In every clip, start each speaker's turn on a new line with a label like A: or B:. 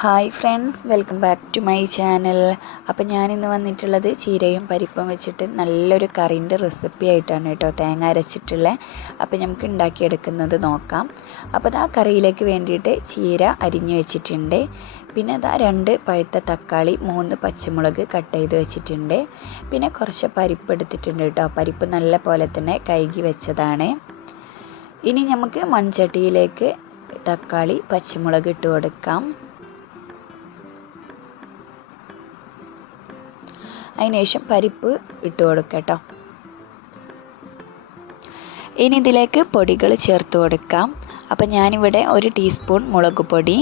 A: Hi friends welcome back to my channel അപ്പോൾ ഞാനിന്ന് വന്നിട്ടുള്ളത് ചീരയും പരിപ്പും വെച്ചിട്ട് നല്ലൊരു കറിന്റെ റെസിപ്പി ആയിട്ടാണ് കേട്ടോ തേങ്ങ അരച്ചിട്ടുള്ളത് അപ്പോൾ നമുക്ക് ഉണ്ടാക്കിയെടുക്കുന്നത് നോക്കാം. അപ്പോൾ ആ കറിയിലേക്ക് വേണ്ടിയിട്ട് ചീര അരിഞ്ഞു വെച്ചിട്ടുണ്ട്. പിന്നെ അതാ രണ്ട് പഴുത്ത തക്കാളി മൂന്ന് പച്ചമുളക് കട്ട് ചെയ്ത് വെച്ചിട്ടുണ്ട്. പിന്നെ കുറച്ച് പരിപ്പ് എടുത്തിട്ടുണ്ട് കേട്ടോ. പരിപ്പ് നല്ല പോലെ തന്നെ കഴുകി വെച്ചതാണ്. ഇനി നമുക്ക് മൺചട്ടിയിലേക്ക് തക്കാളി പച്ചമുളക് ഇട്ട് കൊടുക്കാം. അതിനുശേഷം പരിപ്പ് ഇട്ട് കൊടുക്കുക കേട്ടോ ഇനി ഇതിലേക്ക് പൊടികൾ ചേർത്ത് കൊടുക്കാം. അപ്പം ഞാനിവിടെ ഒരു ടീസ്പൂൺ മുളക് പൊടി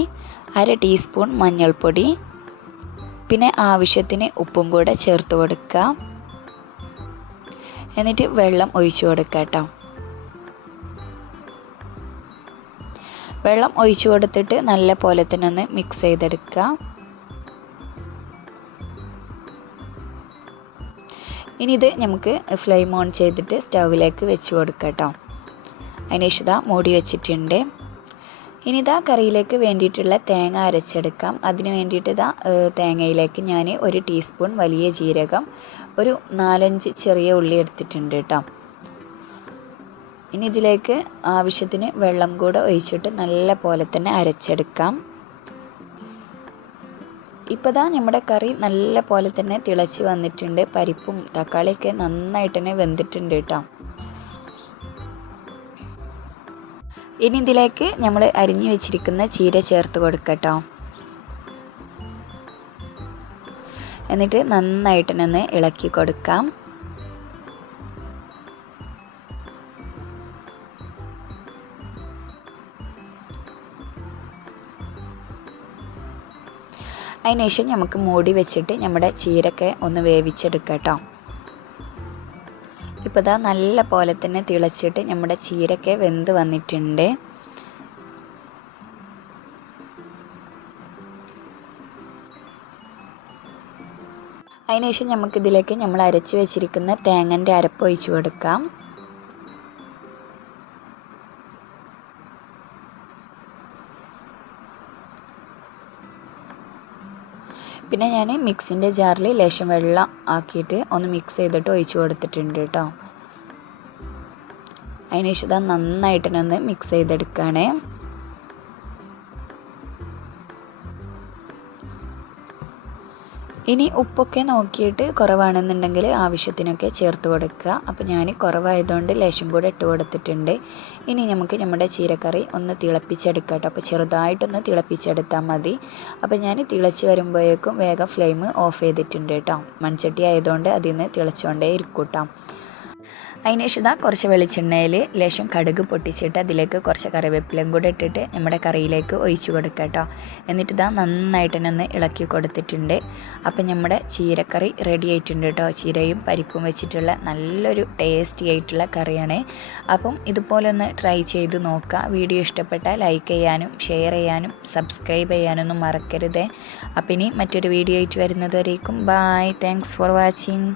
A: അര ടീസ്പൂൺ മഞ്ഞൾപ്പൊടി പിന്നെ ആവശ്യത്തിന് ഉപ്പും കൂടെ ചേർത്ത് കൊടുക്കാം. എന്നിട്ട് വെള്ളം ഒഴിച്ചു കൊടുക്കാം കേട്ടോ വെള്ളം ഒഴിച്ചു കൊടുത്തിട്ട് നല്ല പോലെ തന്നെ ഒന്ന് മിക്സ് ചെയ്തെടുക്കാം. ഇനി ഇത് നമുക്ക് ഫ്ലെയിം ഓൺ ചെയ്തിട്ട് സ്റ്റൗവിലേക്ക് വെച്ച് കൊടുക്കാം കേട്ടോ. അതിനുശേഷം മൂടി വെച്ചിട്ടുണ്ട്. ഇനി ഇതാ കറിയിലേക്ക് വേണ്ടിയിട്ടുള്ള തേങ്ങ അരച്ചെടുക്കാം. അതിന് വേണ്ടിയിട്ട് ഇതാ തേങ്ങയിലേക്ക് ഞാൻ ഒരു ടീസ്പൂൺ വലിയ ജീരകം ഒരു നാലഞ്ച് ചെറിയ ഉള്ളി എടുത്തിട്ടുണ്ട് കേട്ടോ. ഇനി ഇതിലേക്ക് ആവശ്യത്തിന് വെള്ളം കൂടെ ഒഴിച്ചിട്ട് നല്ല പോലെ തന്നെ അരച്ചെടുക്കാം. ഇപ്പോൾ ദാ നമ്മുടെ കറി നല്ല പോലെ തന്നെ തിളച്ച് വന്നിട്ടുണ്ട്. പരിപ്പും തക്കാളിയൊക്കെ നന്നായിട്ട് തന്നെ വെന്തിട്ടുണ്ട് കേട്ടോ. ഇനി ഇതിലേക്ക് നമ്മൾ അരിഞ്ഞു വെച്ചിരിക്കുന്ന ചീര ചേർത്ത് കൊടുക്കട്ടോ. എന്നിട്ട് നന്നായിട്ട് തന്നെ ഒന്ന് ഇളക്കി കൊടുക്കാം. അതിനുശേഷം നമുക്ക് മൂടി വെച്ചിട്ട് നമ്മുടെ ചീരക്കെ ഒന്ന് വേവിച്ചെടുക്കാം കേട്ടോ ഇപ്പോൾ ഇതാ നല്ല പോലെ തന്നെ തിളച്ചിട്ട് നമ്മുടെ ചീരക്കെ വെന്ത് വന്നിട്ടുണ്ട്. അതിനുശേഷം നമുക്കിതിലേക്ക് നമ്മൾ അരച്ച് വെച്ചിരിക്കുന്ന തേങ്ങന്റെ അരപ്പ് ഒഴിച്ചു കൊടുക്കാം. പിന്നെ ഞാൻ മിക്സിന്റെ ജാറിൽ ലേശം വെള്ളം ആക്കിയിട്ട് ഒന്ന് മിക്സ് ചെയ്തിട്ട് ഒഴിച്ച് കൊടുത്തിട്ടുണ്ട് കേട്ടോ അതിന് ശേഷം നന്നായിട്ട് ഒന്ന് മിക്സ് ചെയ്തെടുക്കുകയാണേ ഇനി ഉപ്പൊക്കെ നോക്കിയിട്ട് കുറവാണെന്നുണ്ടെങ്കിൽ ആവശ്യത്തിനൊക്കെ ചേർത്ത് കൊടുക്കുക. അപ്പോൾ ഞാൻ കുറവായതുകൊണ്ട് ലേശം കൂടെ ഇട്ട് കൊടുത്തിട്ടുണ്ട്. ഇനി നമുക്ക് നമ്മുടെ ചീരക്കറി ഒന്ന് തിളപ്പിച്ചെടുക്കാം കേട്ടോ. അപ്പോൾ ചെറുതായിട്ടൊന്ന് തിളപ്പിച്ചെടുത്താൽ മതി. അപ്പോൾ ഞാൻ തിളച്ച് വരുമ്പോഴേക്കും വേഗം ഫ്ലെയിം ഓഫ് ചെയ്തിട്ടുണ്ട് കേട്ടോ. മൺചട്ടി ആയതുകൊണ്ട് അതിൽ നിന്ന് തിളച്ചുകൊണ്ടേ ഇരിക്കൂട്ടോ അതിനുശേഷം ഇതാ കുറച്ച് വെളിച്ചെണ്ണയിൽ ലേശം കടുക് പൊട്ടിച്ചിട്ട് അതിലേക്ക് കുറച്ച് കറിവേപ്പിലയും കൂടെ ഇട്ടിട്ട് നമ്മുടെ കറിയിലേക്ക് ഒഴിച്ചു കൊടുക്കുക കേട്ടോ. എന്നിട്ട് ഇതാ നന്നായിട്ട് തന്നെ ഒന്ന് ഇളക്കി കൊടുത്തിട്ടുണ്ട്. അപ്പം നമ്മുടെ ചീരക്കറി റെഡി ആയിട്ടുണ്ട് കേട്ടോ. ചീരയും പരിപ്പും വെച്ചിട്ടുള്ള നല്ലൊരു ടേസ്റ്റി ആയിട്ടുള്ള കറിയാണ്. അപ്പം ഇതുപോലെ ഒന്ന് ട്രൈ ചെയ്ത് നോക്കുക. വീഡിയോ ഇഷ്ടപ്പെട്ടാൽ ലൈക്ക് ചെയ്യാനും ഷെയർ ചെയ്യാനും സബ്സ്ക്രൈബ് ചെയ്യാനൊന്നും മറക്കരുത്. അപ്പം ഇനി മറ്റൊരു വീഡിയോ ആയിട്ട് വരുന്നതുവരേക്കും ബായ് താങ്ക്സ് ഫോർ വാച്ചിങ്